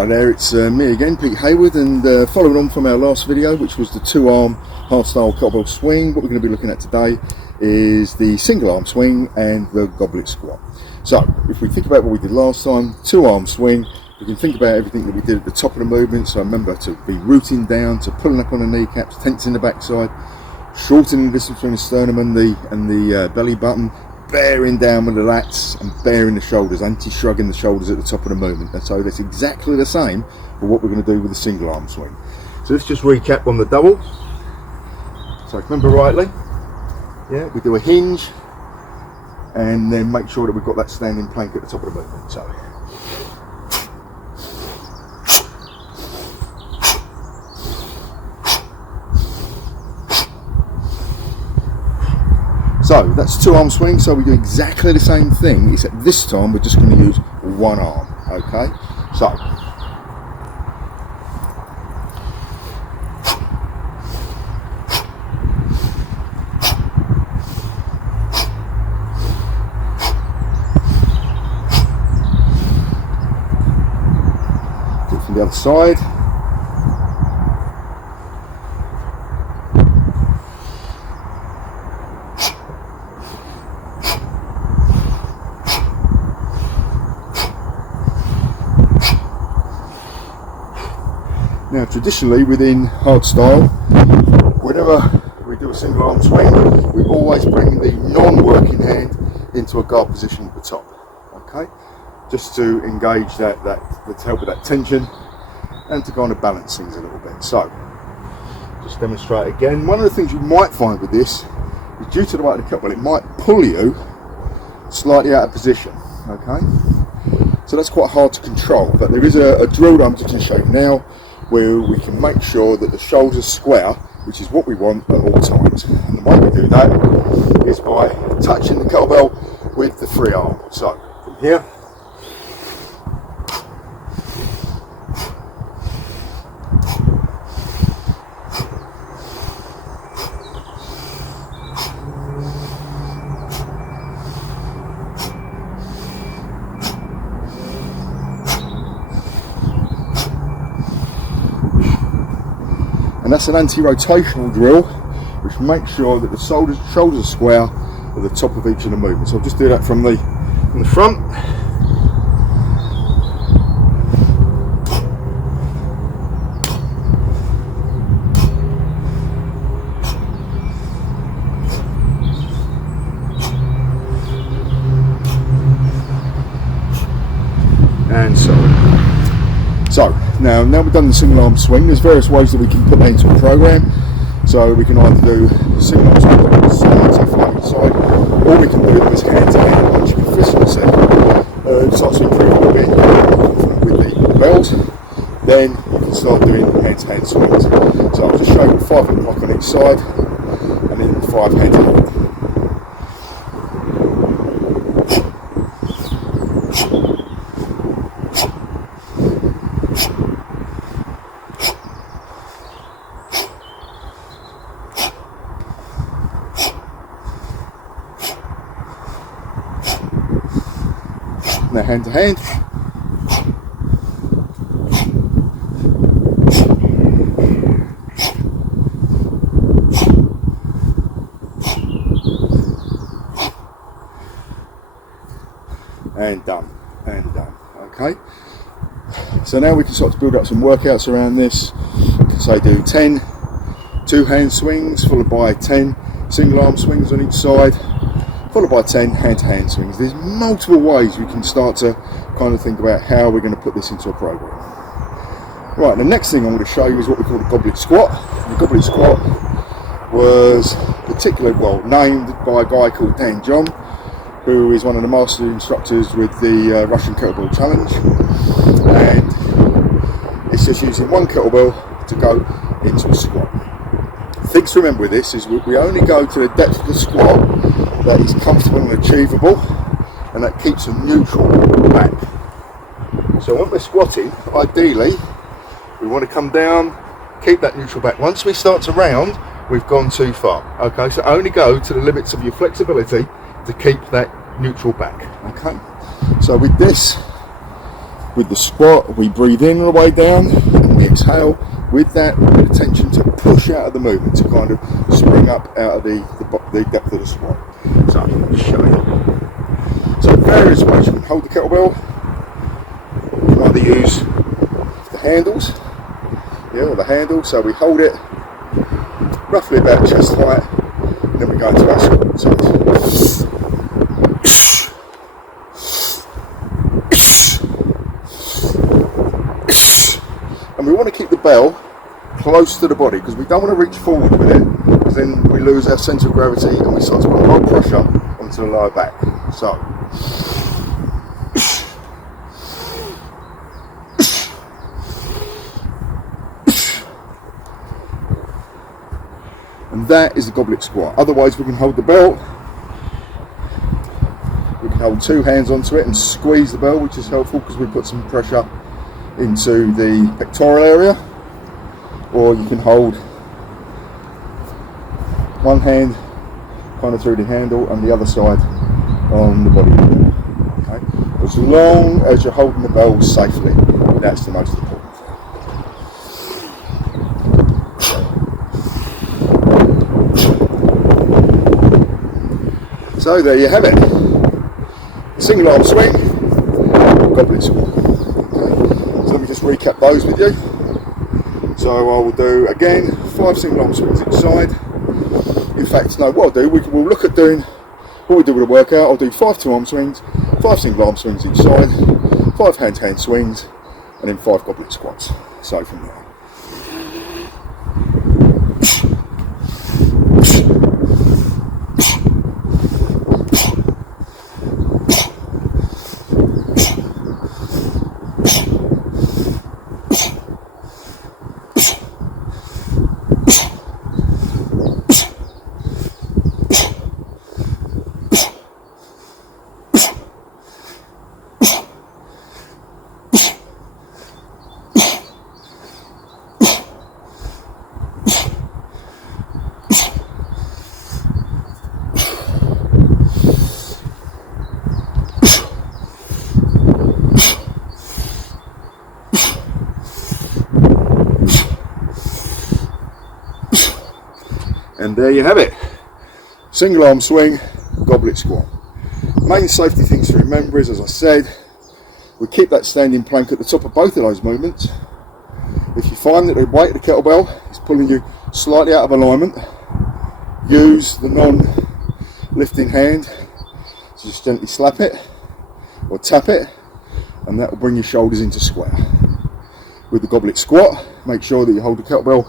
Hi there, it's me again, Pete Hayward, and following on from our last video, which was the 2-arm hardstyle kettlebell swing, what we're going to be looking at today is the single arm swing and the goblet squat. So if we think about what we did last time, 2-arm swing, we can think about everything that we did at the top of the movement. So remember to be rooting down, to pulling up on the kneecaps, tensing the backside, shortening the distance between the sternum and the belly button, bearing down with the lats and bearing the shoulders, anti-shrugging the shoulders at the top of the movement. And so that's exactly the same for what we're going to do with the single arm swing. So let's just recap on the double. So if I remember rightly, yeah, we do a hinge and then make sure that we've got that standing plank at the top of the movement. So that's 2-arm swing, so we do exactly the same thing, except this time we're just going to use one arm, okay? So, do it from the other side. Now traditionally within hardstyle, whenever we do a single arm swing, we always bring the non-working hand into a guard position at the top, okay? Just to engage to help with that tension and to kind of balance things a little bit. So, just demonstrate again. One of the things you might find with this is due to the weight of the kettlebell, it might pull you slightly out of position, okay? So that's quite hard to control, but there is a drill that I'm just going to show you now, where we can make sure that the shoulders square, which is what we want at all times. And the way we do that is by touching the kettlebell with the free arm. So from here, and that's an anti-rotational drill which makes sure that the shoulders are square at the top of each of the movements. So I'll just do that from the front. And so now we've done the single arm swing, there's various ways that we can put that into a program. So we can either do single arm swing on the side, so flat inside, or we can do them as hand to hand. Once you can fist yourself, start to improve a little bit with the bells, then you can start doing hand to hand swings. So I'll just show you 5 o'clock on each side and then 5 hand to hand. Now hand to hand. And done, okay? So now we can start to build up some workouts around this. We can say do 10 2-hand swings, followed by 10 single arm swings on each side, followed by 10 hand-to-hand swings. There's multiple ways we can start to kind of think about how we're going to put this into a program. Right, the next thing I'm going to show you is what we call the goblet squat. The goblet squat was particularly well named by a guy called Dan John, who is one of the master instructors with the Russian Kettlebell Challenge. And it's just using one kettlebell to go into a squat. The thing to remember with this is we only go to the depth of the squat that is comfortable and achievable, and that keeps a neutral back. So when we're squatting, ideally we want to come down, keep that neutral back. Once we start to round, we've gone too far. Okay, so only go to the limits of your flexibility to keep that neutral back. Okay, so with this With the squat, we breathe in all the way down and we exhale with that attention to push out of the movement, to kind of spring up out of the depth of the squat. So let me show you. So various ways you can hold the kettlebell. You can either use the handles, or the handle. So we hold it roughly about chest height, and then we go into our squat. So and we want to keep the bell close to the body because we don't want to reach forward with it, because then we lose our centre of gravity and we start to put more pressure onto the lower back. So and that is the goblet squat. Otherwise we can hold the belt, we can hold two hands onto it and squeeze the belt, which is helpful because we put some pressure into the pectoral area, or you can hold one hand kind of through the handle and the other side on the body. Okay? As long as you're holding the bell safely, that's the most important thing. So there you have it. Single arm swing, goblet squat. Let me just recap those with you. So I will do again 5 single arm swings each side. In fact, no, what I'll do, we'll look at doing what we do with a workout. I'll do 5 2 arm swings, 5 single arm swings each side, 5 hand to hand swings, and then 5 goblet squats. So from there. And there you have it. Single arm swing, goblet squat. Main safety things to remember is, as I said, we keep that standing plank at the top of both of those movements. If you find that the weight of the kettlebell is pulling you slightly out of alignment, use the non-lifting hand to just gently slap it or tap it, and that will bring your shoulders into square. With the goblet squat, make sure that you hold the kettlebell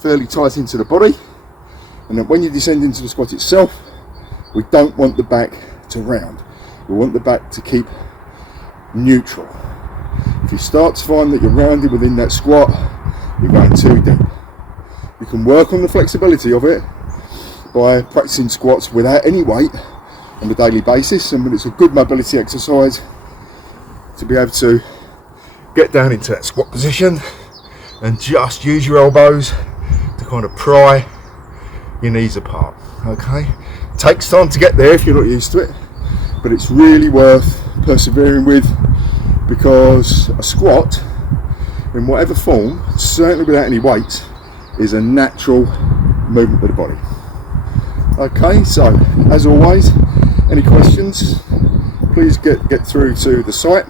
fairly tight into the body, and then when you descend into the squat itself, we don't want the back to round. We want the back to keep neutral. If you start to find that you're rounded within that squat, you're going too deep. You can work on the flexibility of it by practicing squats without any weight on a daily basis, and it's a good mobility exercise to be able to get down into that squat position and just use your elbows to kind of pry your knees apart. Okay, takes time to get there if you're not used to it, but it's really worth persevering with, because a squat in whatever form, certainly without any weight, is a natural movement of the body. Okay, so as always, any questions, please get through to the site.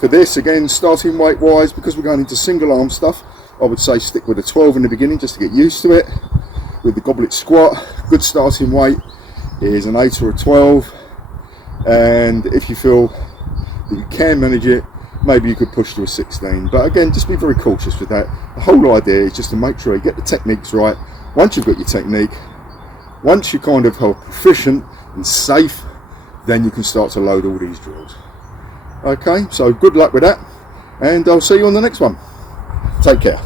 For this, again, starting weight wise, because we're going into single arm stuff, I would say stick with a 12 in the beginning just to get used to it. With the goblet squat, good starting weight is an 8 or a 12, and if you feel that you can manage it, maybe you could push to a 16. But again, just be very cautious with that. The whole idea is just to make sure you get the techniques right. Once you've got your technique, once you're kind of proficient and safe, then you can start to load all these drills. Okay, so good luck with that, and I'll see you on the next one. Take care.